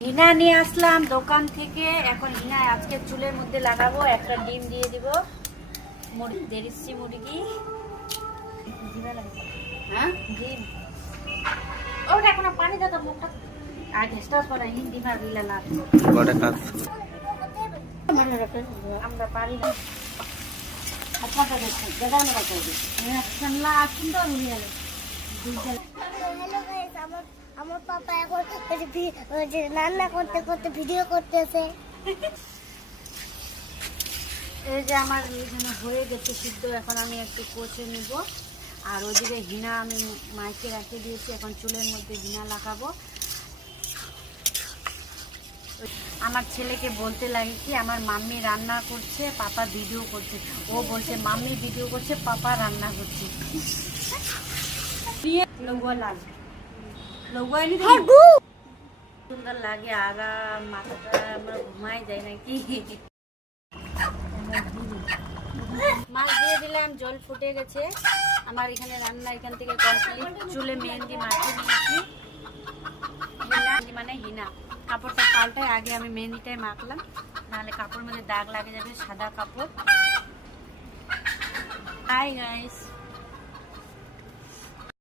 হিনা নিয়ে আসলাম দোকান থেকে। এখন হিনা আজকে চুলের মধ্যে লাগাবো। একটা ডিম দিয়ে দিব, দেশি মুরগি, হ্যাঁ ডিম। ওটা এখন পানি দাও মুখটা আগে স্টার্ট করা। হিন্দি না দিলে না আমরা পারি না। আপনারটা দেখুন দেখানো বাচ্চা সুন্দর হয়ে গেল। আমার পাপা এখন রান্না করতে করতে ভিডিও করতেছে। এই যে আমার এখানে হয়ে গেছে সিদ্ধ। এখন আমি একটু কষে নিব। আর ওদিকে হিনা আমি মাইকে রেখে দিয়েছি। এখন চুলের মধ্যে হিনা লাগাবো। আমার ছেলেকে বলতে লাগে কি আমার মাম্মি রান্না করছে, পাপা ভিডিও করছে। ও বলছে মাম্মি ভিডিও করছে, পাপা রান্না করছে। সুন্দর লাগে। আর মাথাটা আমরা ঘুমাই যায় নাকি। মাছ দিয়ে দিলাম, জল ফুটে গেছে। আমার এখানে রান্না এখান থেকে কমপ্লিট। চুলে মেহেন্দি মাখিয়ে নিয়েছি। মানে হিনা কাপড়টা পাল্টায় আগে আমি মেহেন্দিটাই মাখলাম, নাহলে কাপড়ের মধ্যে দাগ লাগে যাবে। সাদা কাপড়। Hi guys.